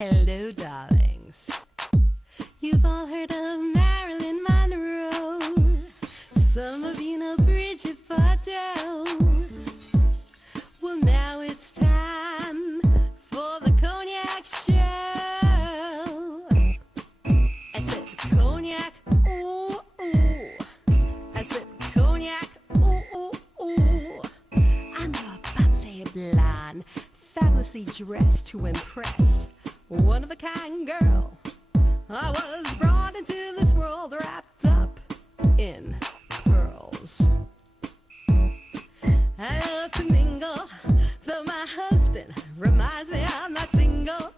Hello, darlings. You've all heard of Marilyn Monroe. Some of you know Bridget Bardot. Well, now it's time for the Cognac show. I said Cognac, ooh, ooh. I said Cognac, ooh, ooh, ooh. I'm your bubbly blonde, fabulously dressed to impress. One of a kind girl. I was brought into this world wrapped up in pearls. I love to mingle, though my husband reminds me I'm not single.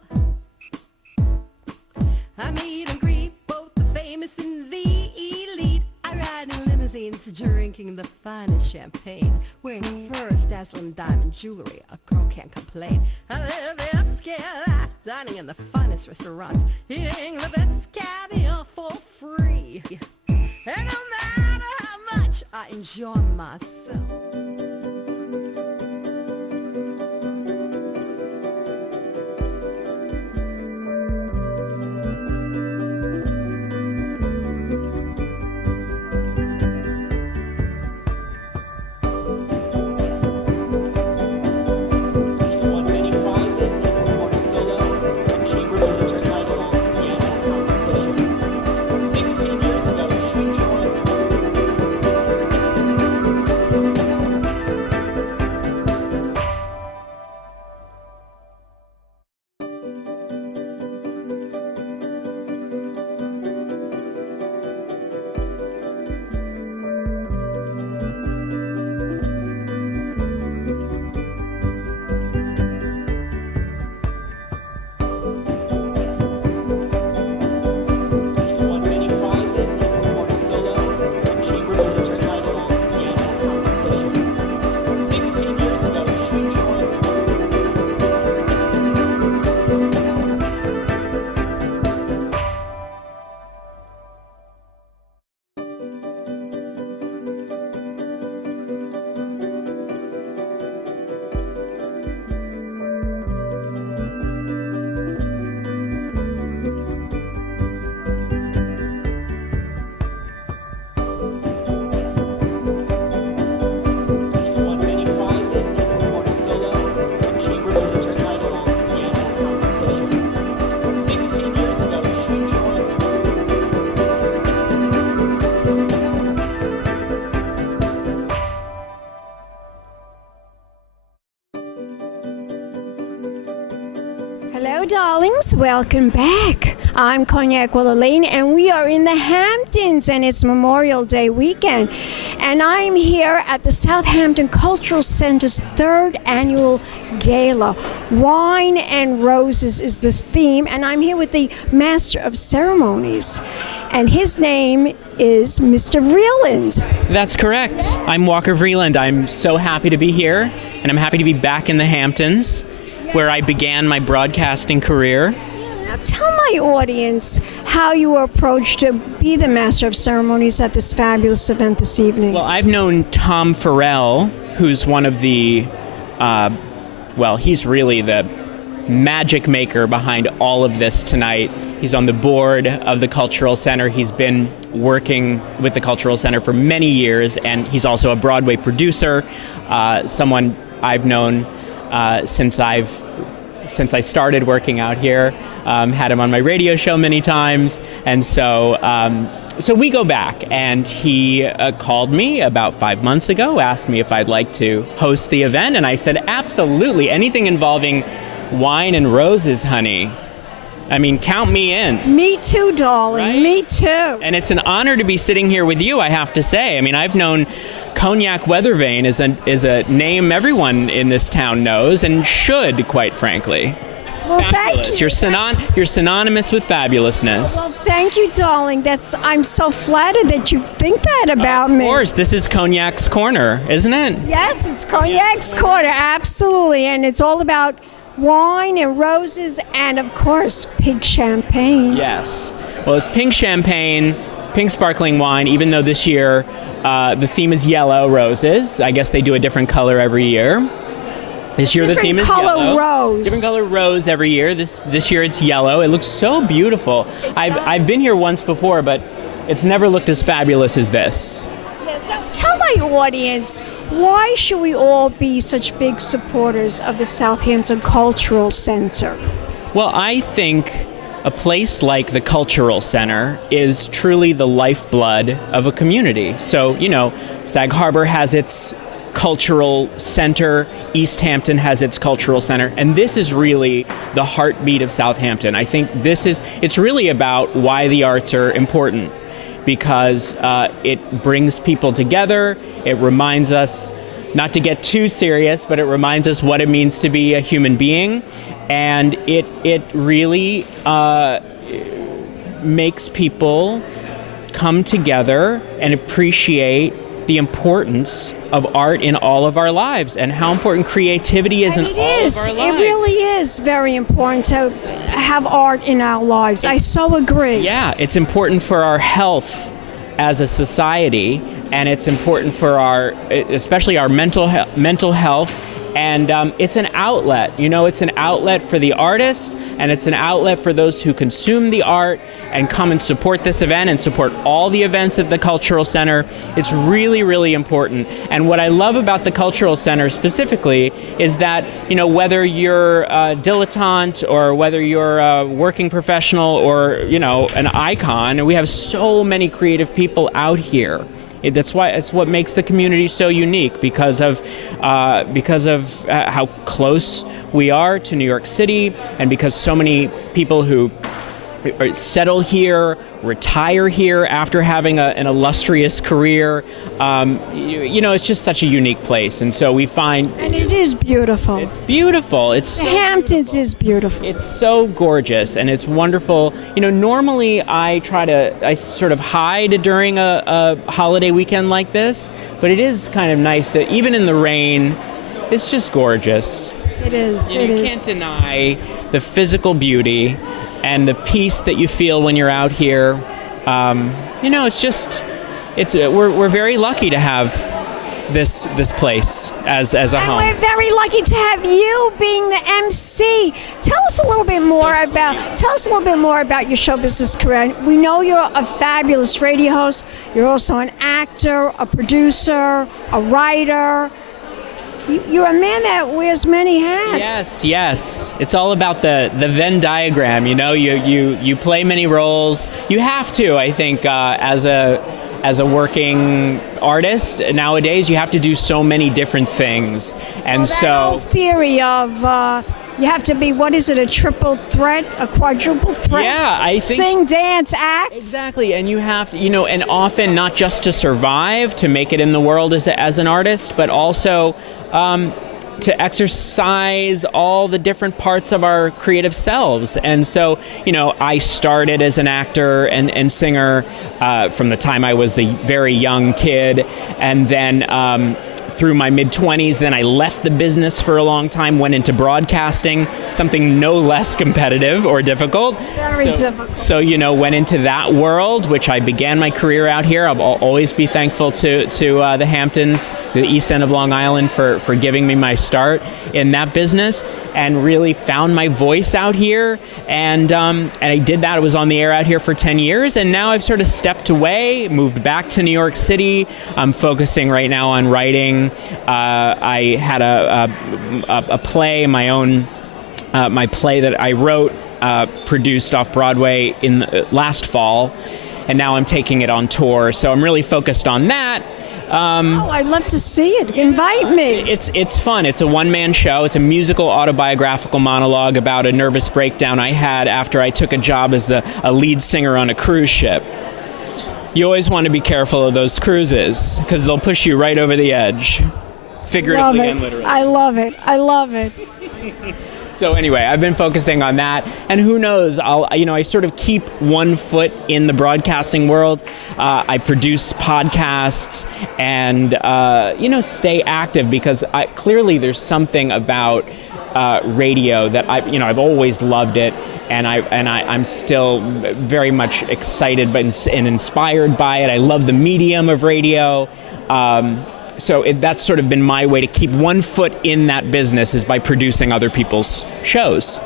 I meet and greet both the famous and the elite. I ride in limousines, drinking the finest champagne, wearing furs, dazzling diamond jewelry. A girl can't complain. I live the upscale life, dining in the finest restaurants, eating the best caviar for free. And no matter how much I enjoy myself. Hello, darlings. Welcome back. I'm Cognac Wellerlane, and we are in the Hamptons, and it's Memorial Day weekend. And I'm here at the Southampton Cultural Center's third annual gala. Wine and Roses is this theme, and I'm here with the Master of Ceremonies. And his name is Mr. Vreeland. That's correct. I'm Walker Vreeland. I'm so happy to be here, and I'm happy to be back in the Hamptons, where I began my broadcasting career. Now tell my audience how you were approached to be the Master of Ceremonies at this fabulous event this evening. Well, I've known Tom Farrell, who's one of the, he's really the magic maker behind all of this tonight. He's on the board of the Cultural Center. He's been working with the Cultural Center for many years, and he's also a Broadway producer, someone I've known since I started working out here. Had him on my radio show many times, and so we go back. And he called me about 5 months ago, asked me if I'd like to host the event, and I said absolutely. Anything involving wine and roses, honey. I mean, count me in. Me too, darling. Right? Me too. And it's an honor to be sitting here with you, I have to say. I mean, I've known Cognac Weathervane is a name everyone in this town knows and should, quite frankly. Well, fabulous. Thank you. You're synonymous with fabulousness. Well, thank you, darling. I'm so flattered that you think that about me. Of course, this is Cognac's Corner, isn't it? Yes, it's Cognac's Corner, absolutely, and it's all about wine and roses and, of course, pink champagne. Yes. Well, it's pink champagne, pink sparkling wine, even though this year the theme is yellow roses. I guess they do a different color every year. This year the theme is color yellow. rose. Different color rose every year. This year it's yellow. It looks so beautiful. I've been here once before, but it's never looked as fabulous as this. Yes. Now, tell my audience, why should we all be such big supporters of the Southampton Cultural Center? Well, I think a place like the Cultural Center is truly the lifeblood of a community. So, Sag Harbor has its cultural center, East Hampton has its cultural center, and this is really the heartbeat of Southampton. I think it's really about why the arts are important, because it brings people together. It reminds us, not to get too serious, but it reminds us what it means to be a human being, and it really makes people come together and appreciate the importance of art in all of our lives and how important creativity is in all of our lives. It really is very important to have art in our lives. I so agree. Yeah, it's important for our health as a society, and it's important for especially our mental health. And it's an outlet, it's an outlet for the artist, and it's an outlet for those who consume the art and come and support this event and support all the events at the Cultural Center. It's really, really important. And what I love about the Cultural Center specifically is that, whether you're a dilettante or whether you're a working professional or, an icon, we have so many creative people out here. It's what makes the community so unique, because of how close we are to New York City, and because so many people who settle here, retire here after having an illustrious career. It's just such a unique place, and so we find. And it is beautiful. It's beautiful. The Hamptons is beautiful. It's so gorgeous, and it's wonderful. Normally I sort of hide during a holiday weekend like this, but it is kind of nice to, even in the rain, it's just gorgeous. It is. You can't deny the physical beauty and the peace that you feel when you're out here. We're very lucky to have this place as a home. We're very lucky to have you being the MC. Tell us a little bit more about your show business career. We know you're a fabulous radio host. You're also an actor, a producer, a writer. You're a man that wears many hats. Yes. It's all about the Venn diagram. You play many roles. You have to, I think, as a working artist nowadays, you have to do so many different things. And that whole theory of you have to be, what is it, a triple threat, a quadruple threat? Yeah, I think. Sing, dance, act. Exactly, and you have to, and often not just to survive, to make it in the world as an artist, but also to exercise all the different parts of our creative selves. And so, I started as an actor and singer from the time I was a very young kid, and then through my mid-20s, then I left the business for a long time, went into broadcasting, something no less competitive or difficult. Very difficult. So, went into that world, which I began my career out here. I'll always be thankful to the Hamptons, the East End of Long Island, for giving me my start in that business, and really found my voice out here. And I did that. I was on the air out here for 10 years, and now I've sort of stepped away, moved back to New York City. I'm focusing right now on writing. I had a play, my play that I wrote, produced off Broadway in last fall, and now I'm taking it on tour. So I'm really focused on that. I'd love to see it. Invite me. It's fun. It's a one-man show. It's a musical autobiographical monologue about a nervous breakdown I had after I took a job as a lead singer on a cruise ship. You always want to be careful of those cruises, because they'll push you right over the edge, figuratively and literally. I love it. So anyway, I've been focusing on that, and who knows? I sort of keep one foot in the broadcasting world. I produce podcasts and stay active, because clearly there's something about radio that I've always loved it. And I'm still very much excited and inspired by it. I love the medium of radio. that's sort of been my way to keep one foot in that business, is by producing other people's shows.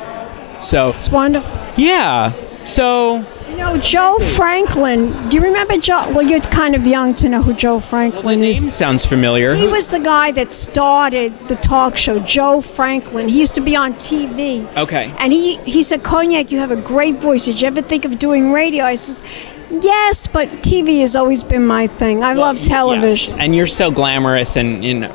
So It's wonderful. yeah. So You know, Joe Franklin, do you remember Joe? Well, you're kind of young to know who Joe Franklin the is. name sounds familiar. He was the guy that started the talk show, Joe Franklin. He used to be on TV. Okay. And he said, Cognac, you have a great voice. Did you ever think of doing radio? I says, yes, but TV has always been my thing. I love television. Yes. And you're so glamorous, and you know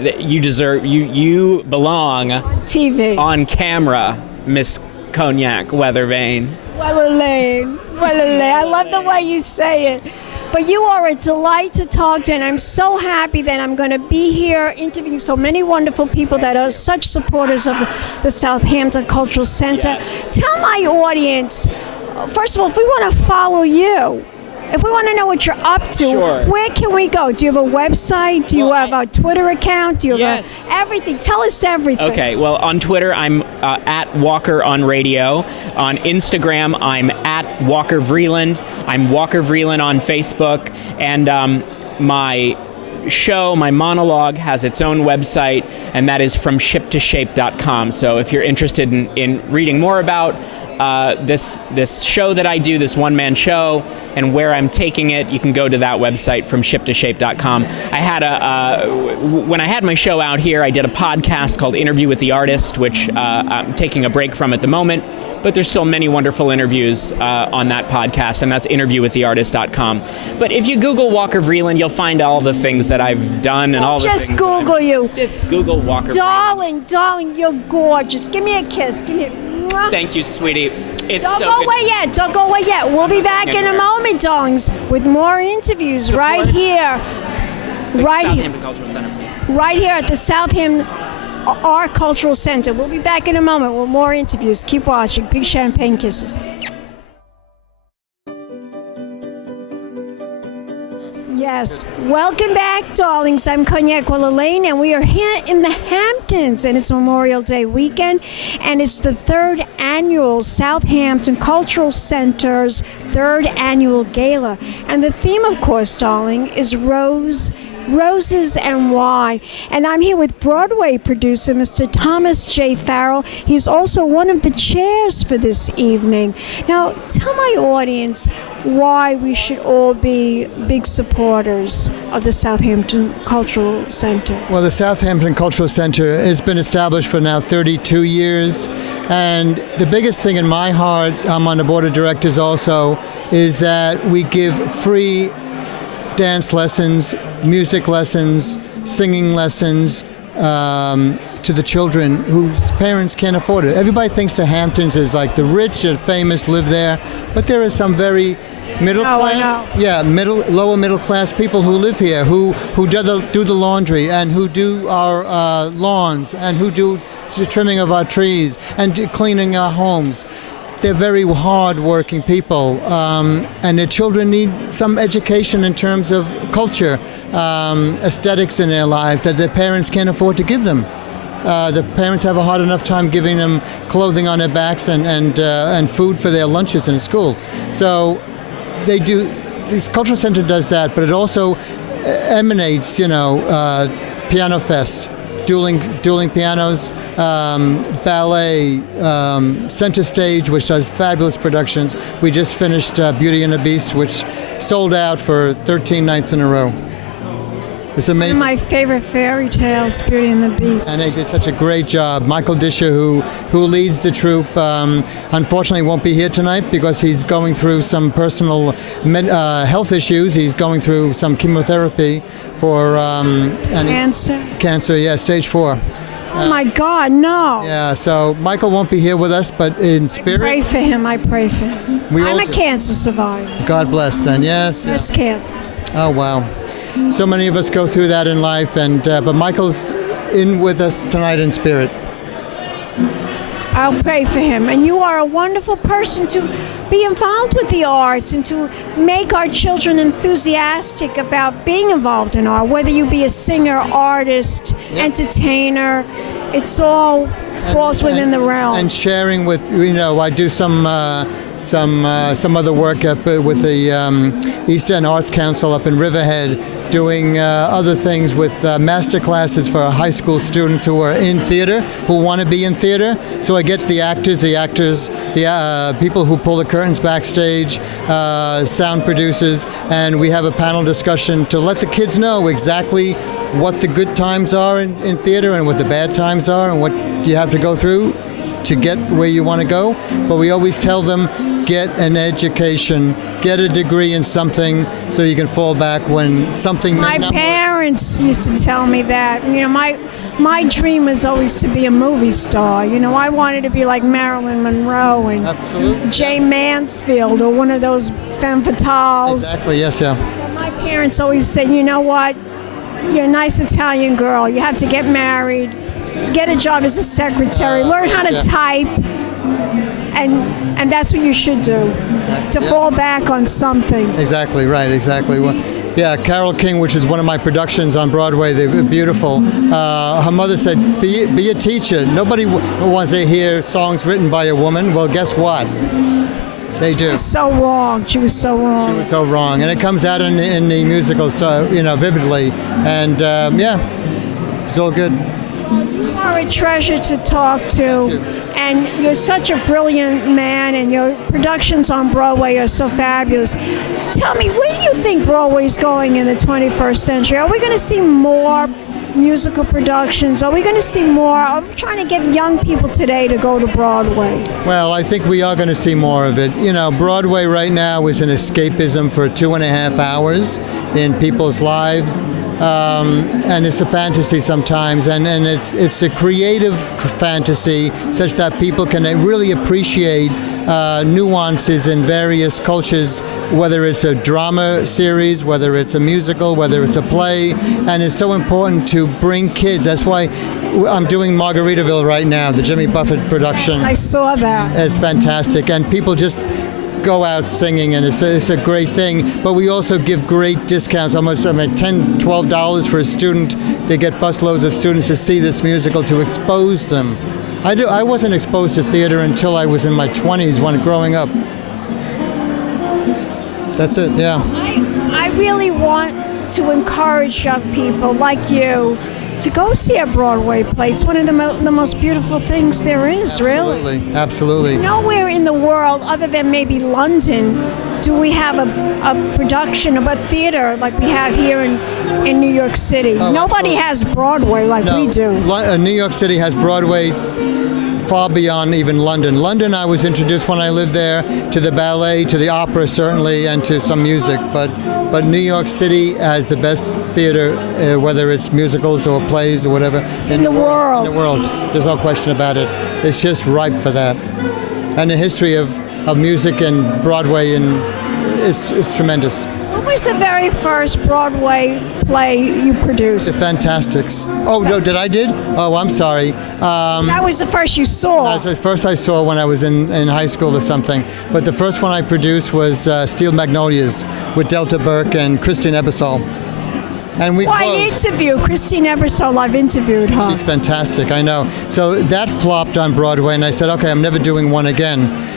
that you belong TV. on camera, Miss Cognac Weathervane. Wellerlane. I love the way you say it. But you are a delight to talk to, and I'm so happy that I'm going to be here interviewing so many wonderful people that are such supporters of the Southampton Cultural Center. Tell my audience, first of all, if we want to follow you, if we want to know what you're up to, Sure. where can we go? Do you have a website? Do you have a Twitter account? Do you have everything? Tell us everything. Okay, well, on Twitter, I'm at Walker on Radio. On Instagram, I'm at Walker Vreeland. I'm Walker Vreeland on Facebook. And my show, my monologue, has its own website, and that is from shiptoshape.com. So if you're interested in reading more about this show that I do, this one-man show, and where I'm taking it, you can go to that website from shiptoshape.com. I had when I had my show out here, I did a podcast called Interview with the Artist, which I'm taking a break from at the moment, but there's still many wonderful interviews on that podcast, and that's interviewwiththeartist.com. But if you Google Walker Vreeland, you'll find all the things that I've done and all the things. Just Google you. Just Google Walker Vreeland. Darling, you're gorgeous. Give me a kiss. Give me a... Thank you, sweetie. It's Don't so go good. away yet. Don't go away yet. We'll be back in a moment, darlings, with more interviews right here. Southampton Cultural Center, please. Right here at the Southampton Art Cultural Center. We'll be back in a moment with more interviews. Keep watching. Big champagne kisses. Yes. Welcome back, darlings. I'm Cognac Wellerlane, and we are here in the Hamptons, and it's Memorial Day weekend, and it's the third annual Southampton Cultural Center's third annual gala. And the theme, of course, darling, is Roses and Wine. And I'm here with Broadway producer, Mr. Thomas J. Farrell. He's also one of the chairs for this evening. Now, tell my audience why we should all be big supporters of the Southampton Cultural Center. Well, the Southampton Cultural Center has been established for now 32 years. And the biggest thing in my heart, I'm on the board of directors also, is that we give free dance lessons, music lessons, singing lessons to the children whose parents can't afford it. Everybody thinks the Hamptons is like the rich and famous live there, but there are some very middle class, lower middle class people who live here, who do the laundry and who do our lawns and who do the trimming of our trees and cleaning our homes. They're very hard-working people, and their children need some education in terms of culture, aesthetics in their lives that their parents can't afford to give them. The parents have a hard enough time giving them clothing on their backs and food for their lunches in school. So they do. This cultural center does that, but it also emanates, Piano Fest. Dueling pianos, ballet, Center Stage, which does fabulous productions. We just finished Beauty and the Beast, which sold out for 13 nights in a row. It's amazing. One of my favorite fairy tales, Beauty and the Beast. And they did such a great job. Michael Disher, who leads the troupe, unfortunately won't be here tonight because he's going through some personal health issues. He's going through some chemotherapy for cancer, yeah, stage 4. Oh my God, no. Yeah, so Michael won't be here with us, but in spirit. Pray for him, I pray for him. I'm a cancer survivor. God bless then, yes. Breast cancer. Oh, wow. So many of us go through that in life, and but Michael's in with us tonight in spirit. I'll pray for him. And you are a wonderful person to be involved with the arts and to make our children enthusiastic about being involved in art, whether you be a singer, artist, entertainer. It's all falls within the realm. And sharing with, I do some other work up with the East End Arts Council up in Riverhead, doing other things with master classes for high school students who are in theater, who want to be in theater. So I get the actors, the people who pull the curtains backstage, sound producers, and we have a panel discussion to let the kids know exactly what the good times are in theater and what the bad times are and what you have to go through to get where you want to go. But we always tell them, get an education, get a degree in something so you can fall back when something My parents used to tell me that. You know, my dream was always to be a movie star. You know, I wanted to be like Marilyn Monroe and Absolutely. Jay Mansfield or one of those femme fatales. Exactly, yes, yeah. My parents always said, you know what, you're a nice Italian girl. You have to get married, get a job as a secretary, learn how to type, and that's what you should do, to fall back on something. Exactly, right, exactly. Well, yeah, Carole King, which is one of my productions on Broadway, they're beautiful. Her mother said, be a teacher. Nobody wants to hear songs written by a woman. Well, guess what? They do. So wrong. She was so wrong. She was so wrong. And it comes out in the musical so, vividly. And, it's all good. You are a treasure to talk to. And you're such a brilliant man, and your productions on Broadway are so fabulous. Tell me, where do you think Broadway's going in the 21st century? Are we going to see more musical productions? Are we going to see more? I'm trying to get young people today to go to Broadway. Well, I think we are going to see more of it. You know, Broadway right now is an escapism for 2.5 hours in people's lives. And it's a fantasy sometimes, and it's a creative fantasy such that people can really appreciate nuances in various cultures, whether it's a drama series, whether it's a musical, whether it's a play, and it's so important to bring kids. That's why I'm doing Margaritaville right now, the Jimmy Buffett production. Yes, I saw that. It's fantastic, and people just go out singing, and it's a great thing. But we also give great discounts, almost $10, $12 for a student. They get busloads of students to see this musical, to expose them. I wasn't exposed to theater until I was in my 20s when growing up. That's it, yeah. I really want to encourage young people like you to go see a Broadway play. It's one of the most beautiful things there is, really. Absolutely. Nowhere in the world, other than maybe London, do we have a production of a theater like we have here in New York City. Nobody has Broadway like we do. New York City has Broadway far beyond even London. London, I was introduced when I lived there to the ballet, to the opera certainly, and to some music. But New York City has the best theater, whether it's musicals or plays or whatever, in the world. In the world. There's no question about it. It's just ripe for that. And the history of music and Broadway, and it's tremendous. What was the very first Broadway play you produced? The Fantastics. Oh, no, did I? Oh, I'm sorry. That was the first you saw. That's the first I saw when I was in high school or something. But the first one I produced was Steel Magnolias with Delta Burke and Christine Ebersol. And we I interviewed Christine Ebersol. I've interviewed her. She's fantastic, I know. So that flopped on Broadway, and I said, okay, I'm never doing one again.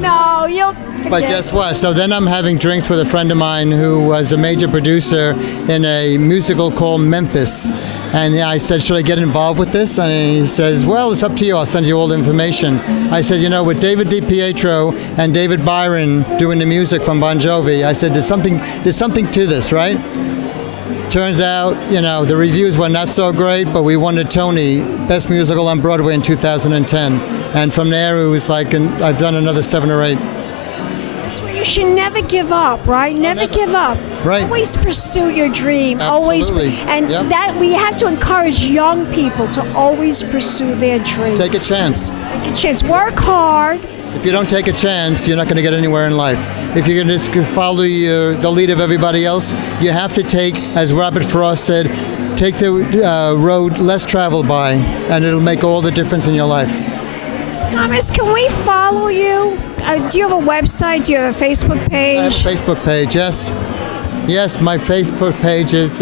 No, you'll forget. But guess what? So then I'm having drinks with a friend of mine who was a major producer in a musical called Memphis. And I said, should I get involved with this? And he says, well, it's up to you. I'll send you all the information. I said, with David DiPietro and David Byron doing the music from Bon Jovi, I said, there's something to this, right? Turns out, the reviews were not so great, but we won the Tony Best Musical on Broadway in 2010. And from there, it was like, I've done another 7 or 8. You should never give up, right? Never give up. Right. Always pursue your dream. Absolutely. That we have to encourage young people to always pursue their dream. Take a chance. Take a chance. Work hard. If you don't take a chance, you're not going to get anywhere in life. If you're going to follow the lead of everybody else, you have to take, as Robert Frost said, take the road less traveled by, and it'll make all the difference in your life. Thomas, can we follow you? Do you have a website? Do you have a Facebook page? I have a Facebook page, yes. Yes, my Facebook page is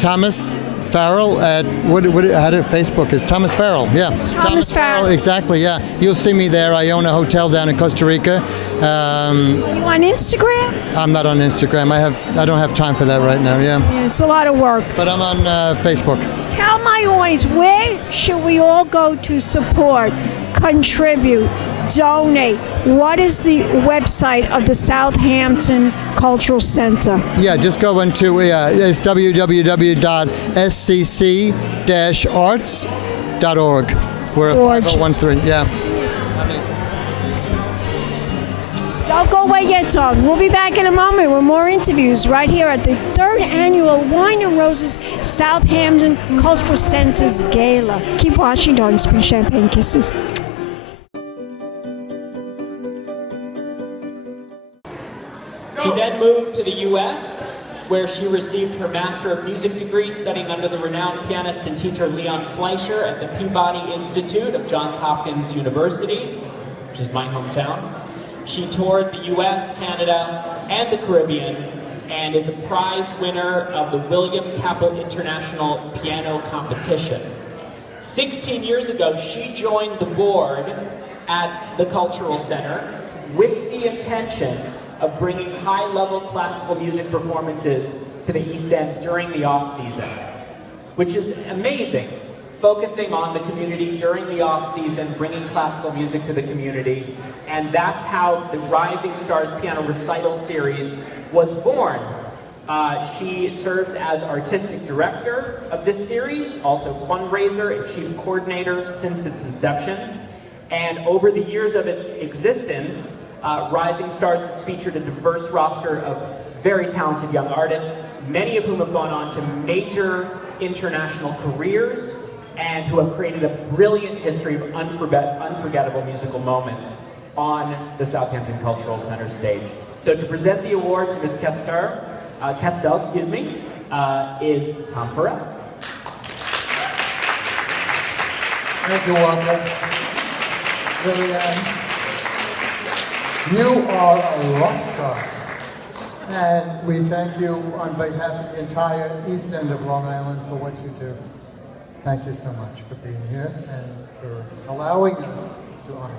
Thomas Farrell at Facebook is Thomas Farrell. Yeah, Thomas Farrell. Exactly. Yeah, you'll see me there. I own a hotel down in Costa Rica. Are you on Instagram? I'm not on Instagram. I don't have time for that right now. Yeah. Yeah, it's a lot of work. But I'm on Facebook. Tell my audience, where should we all go to support, contribute, donate? What is the website of the Southampton Cultural Center? Yeah, just go into it's www.scc-arts.org. We're Gorgeous. 5013. Yeah. Don't go away yet, Tom. We'll be back in a moment with more interviews right here at the 3rd annual Wine and Roses Southampton Cultural Center's Gala. Keep watching, Darling Spring Champagne Kisses. She then moved to the U.S., where she received her Master of Music degree studying under the renowned pianist and teacher Leon Fleischer at the Peabody Institute of Johns Hopkins University, which is my hometown. She toured the U.S., Canada, and the Caribbean, and is a prize winner of the William Capel International Piano Competition. 16 years ago, she joined the board at the Cultural Center with the intention of bringing high-level classical music performances to the East End during the off-season, which is amazing. Focusing on the community during the off-season, bringing classical music to the community, and that's how the Rising Stars Piano Recital Series was born. She serves as artistic director of this series, also fundraiser and chief coordinator since its inception. And over the years of its existence, Rising Stars has featured a diverse roster of very talented young artists, many of whom have gone on to major international careers and who have created a brilliant history of unforgettable musical moments on the Southampton Cultural Center stage. So to present the award to Ms. Castel, is Tom Farrell. Thank you, Walter. Lillian, you are a rock star. And we thank you on behalf of the entire East End of Long Island for what you do. Thank you so much for being here and for allowing us to honor you.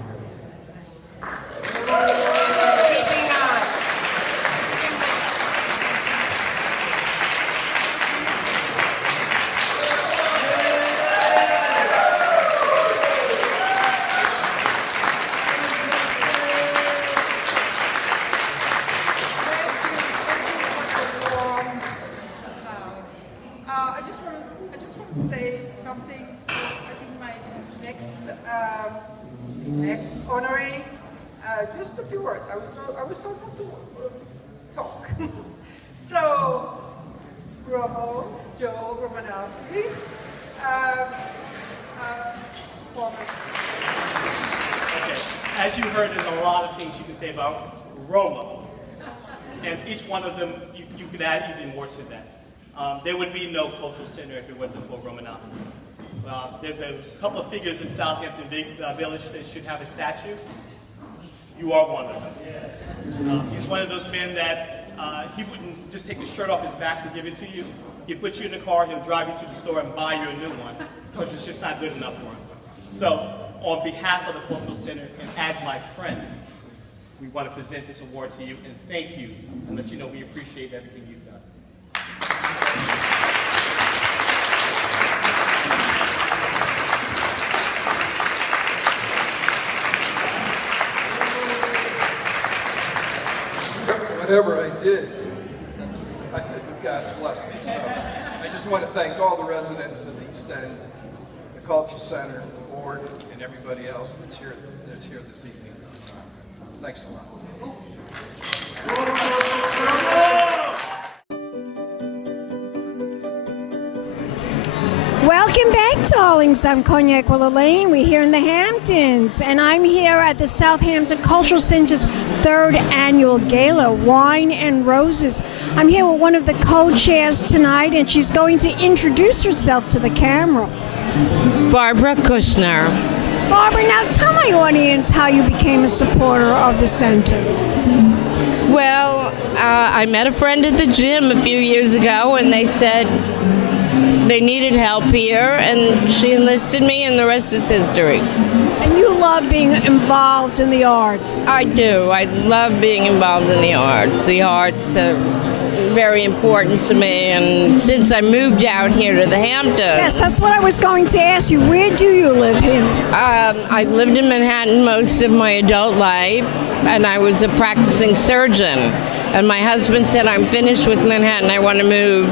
I just want to say something. I think my next honoree. Just a few words. I was told not to talk. So, bravo, Joe Romanowski. Okay. As you heard, there's a lot of things you can say about Roma. And each one of them, you could add even more to that. There would be no cultural center if it wasn't for Romanowski. There's a couple of figures in Southampton Village that should have a statue. You are one of them. He's one of those men that he wouldn't just take his shirt off his back and give it to you. He'd put you in the car, he'll drive you to the store and buy you a new one because it's just not good enough for him. So, on behalf of the Cultural Center and as my friend, we want to present this award to you and thank you and let you know we appreciate everything you've done. Whatever I did, I think with God's blessing. So I just want to thank all the residents of the East End, the Culture Center, the board, and everybody else that's here this evening. So, thanks a lot. Welcome back, darlings. I'm Cognac Wellerlane. We're here in the Hamptons, and I'm here at the Southampton Cultural Center's 3rd annual gala, Wine and Roses. I'm here with one of the co-chairs tonight, and she's going to introduce herself to the camera. Barbara Kushner. Barbara, now tell my audience how you became a supporter of the center. Well, I met a friend at the gym a few years ago, and they said they needed help here, and she enlisted me, and the rest is history. And you love being involved in the arts. I do. I love being involved in the arts. The arts are very important to me, and since I moved out here to the Hamptons, Yes, that's what I was going to ask you. Where do you live here? I lived in Manhattan most of my adult life, and I was a practicing surgeon. And my husband said, "I'm finished with Manhattan. I want to move."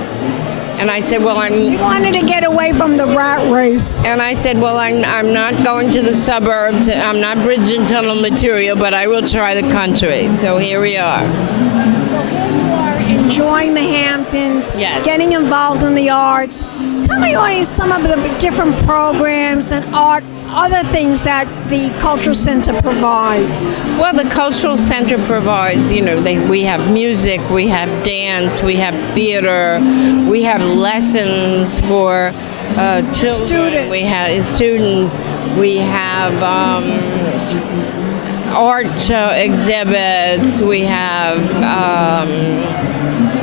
And I said, "Well, You wanted to get away from the rat race. I'm not going to the suburbs. I'm not bridge and tunnel material, but I will try the country." So here we are. So here you are enjoying the Hamptons, Yes. getting involved in the arts. Tell my audience some of the different programs and other things that the Cultural Center provides. Well, the Cultural Center provides, we have music, we have dance, we have theater, we have lessons for children. Students. We have students. We have art exhibits. We have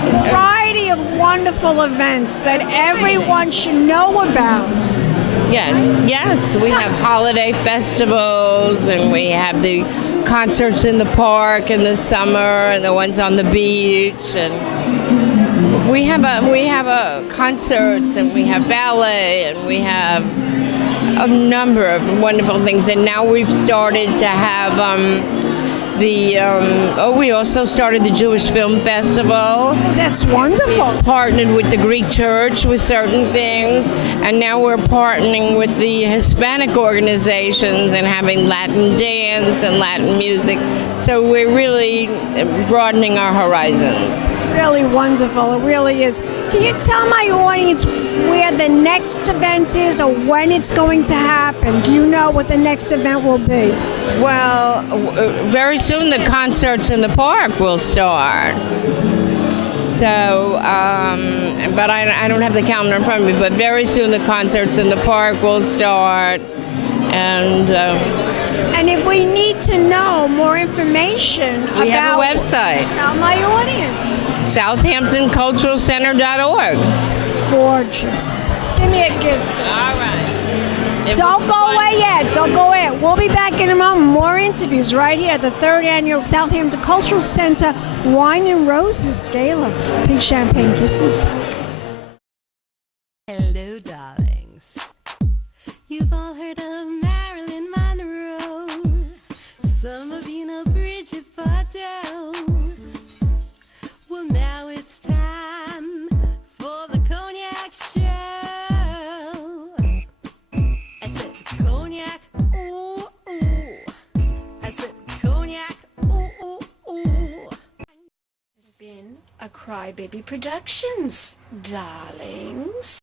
Variety of wonderful events that everyone should know about. Yes. We have holiday festivals, and we have the concerts in the park in the summer, and the ones on the beach, and we have concerts, and we have ballet, and we have a number of wonderful things. And now we've started to have we also started the Jewish Film Festival. That's wonderful. Partnered with the Greek Church with certain things, and now we're partnering with the Hispanic organizations and having Latin dance and Latin music. So we're really broadening our horizons. It's really wonderful. It really is. Can you tell my audience where the next event is or when it's going to happen? Do you know what the next event will be? Well, very soon the concerts in the park will start. So, but I don't have the calendar in front of me, but very soon the concerts in the park will start. And if we need to know more information We have about... a website. Tell my audience. SouthamptonCulturalCenter.org. Gorgeous. Give me a kiss. All right. Don't go away yet. Don't go away. We'll be back in a moment. More interviews right here at the 3rd Annual Southampton Cultural Center Wine and Roses Gala. Pink champagne kisses. Hello, darlings. You've all heard of Marilyn Monroe. Some of you know Bridget Bardot. Well, now it's time for the Cognac show. I said Cognac, ooh, ooh. I said Cognac, ooh, ooh, ooh. It's been a Crybaby Productions, darlings.